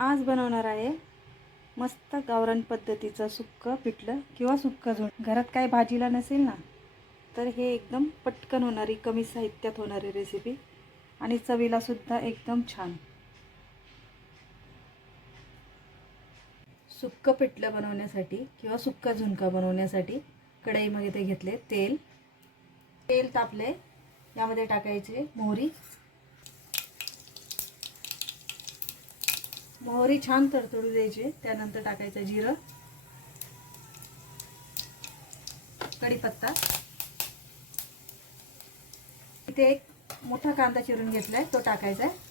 आज बनवणार आहे मस्त गावरान पद्धतीचं सुक्कं पिठलं किंवा सुक्कं झुणका। घरात काय भाजीला नसेल ना तर हे एकदम पटकन होणारी, कमी साहित्यात होणारी रेसिपी आणि चवीला सुद्धा एकदम छान। सुक्कं पिठलं बनवण्यासाठी किंवा सुक्का झुणका बनवण्यासाठी कढईमध्ये ते घेतले तेल तापले, यामध्ये टाकायचे मोहरी छान तडतडू द्यायची। त्यानंतर टाकायचं जिरं, कढीपत्ता, इथे एक मोठा कांदा चिरून घेतलाय तो टाकायचा आहे।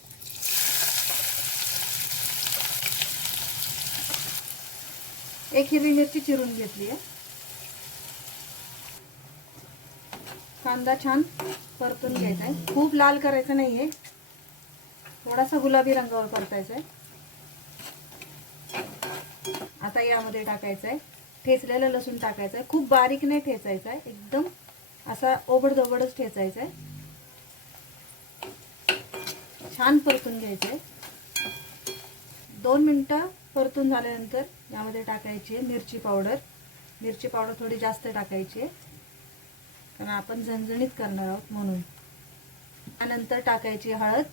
एक हिरवी मिरची चिरून घेतली आहे। कांदा छान परतून घ्यायचा आहे, खूप लाल करायचा नाहीये, थोडासा गुलाबी रंगावर परतायचा आहे। आता यामध्ये टाकायचं आहे ठेचलेलं लसूण टाकायचं आहे। खूप बारीक नाही ठेचायचा आहे, एकदम असा ओबडधोबडच ठेचायचा आहे। छान परतून घ्यायचं आहे। 2 मिनिटं परतून झाल्यानंतर यामध्ये टाकायची मिरची पावडर थोडी जास्त टाकायची, कारण आपण झणझणीत करणार आहोत म्हणून। त्यानंतर टाकायची हळद,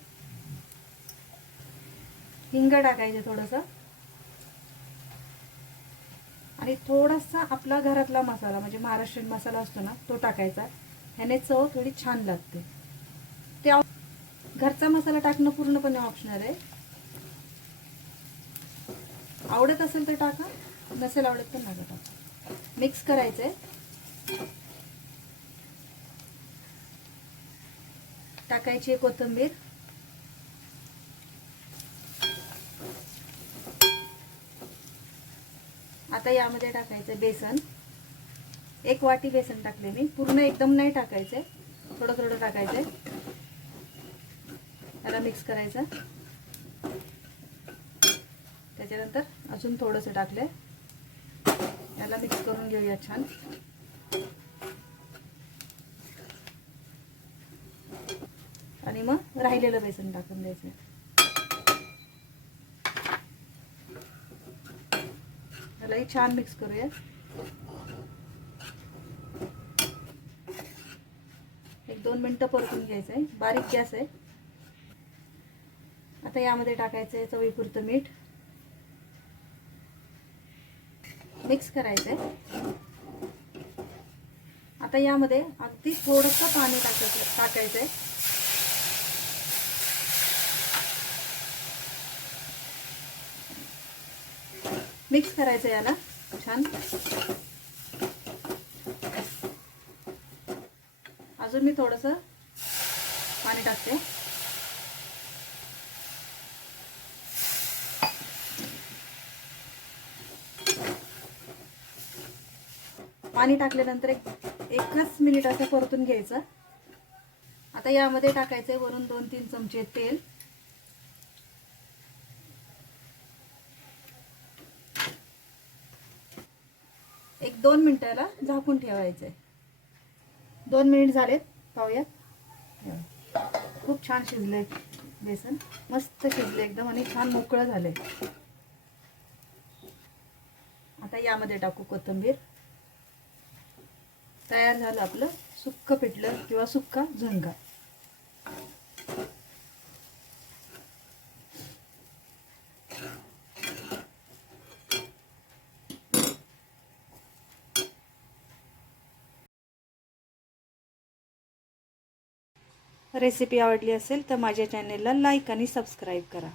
हिंग टाकायचे थोडंसं, आणि थोडासा आपला घरातला मसाला म्हणजे महाराष्ट्रीयन मसाला असतो ना तो टाकायचा। ह्याने चव थोडी छान लागते। त्या घरचा मसाला टाकणं पूर्णपणे ऑप्शनल आहे, आवडत असेल तर टाका, नसेल आवडत तर नका टाका। मिक्स करायचंय, टाकायची कोथिंबीर, आता यामध्ये टाकायचं बेसन। 1 वाटी बेसन टाकले मी, पूर्ण एकदम नाही टाकायचंय, थोडं थोडं टाकायचंय। त्याला मिक्स करायचं, त्याच्यानंतर अजून थोडंसं टाकले, त्याला मिक्स करून घेऊया छान। आणि मग राहिलेलं बेसन टाकून द्यायचं। त्यालाही छान मिक्स करूया। 1-2 मिनिटं परतून घ्यायचं आहे, बारीक गॅस आहे। आता यामध्ये टाकायचं आहे चवीपुरतं मीठ, मिक्स करायचंय। आता यामध्ये अगदी थोडंसं पाणी टाकायचंय। मिक्स करायचं याला छान। अजून मी थोडंसं पाणी टाकते। पाणी टाकल्यानंतर एकच मिनिट असं परतून घ्यायचं। आता यामध्ये टाकायचंय वरून 2-3 चमचे तेल, एक 2 मिनिटाला झाकून ठेवायचंय। 2 मिनिट झालेत, पाहूयात। खूप छान शिजलंय बेसन, मस्त शिजले एकदम आणि छान मोकळं झालंय। आता यामध्ये टाकू कोथिंबीर। तयार झालं आपलं सुक्कं पिठलं किंवा सुक्का झुणका। रेसिपी आवडली असेल तर माझ्या चॅनेलला लाईक आणि सबस्क्राईब करा।